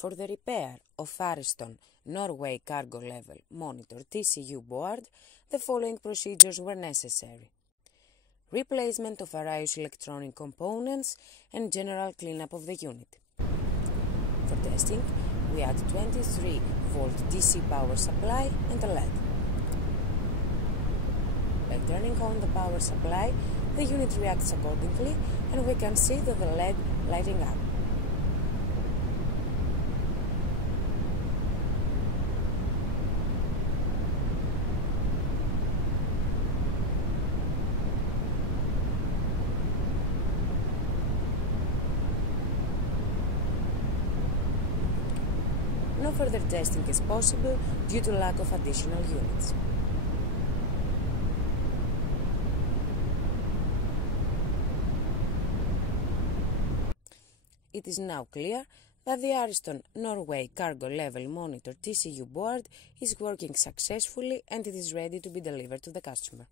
For the repair of Ariston Norway cargo level monitor TCU board, the following procedures were necessary: replacement of various electronic components and general cleanup of the unit. For testing, we add 23-volt DC power supply and a LED. By turning on the power supply, the unit reacts accordingly, and we can see that the LED lighting up. No further testing is possible due to lack of additional units. It is now clear that the Ariston Norway cargo level monitor TCU board is working successfully and it is ready to be delivered to the customer.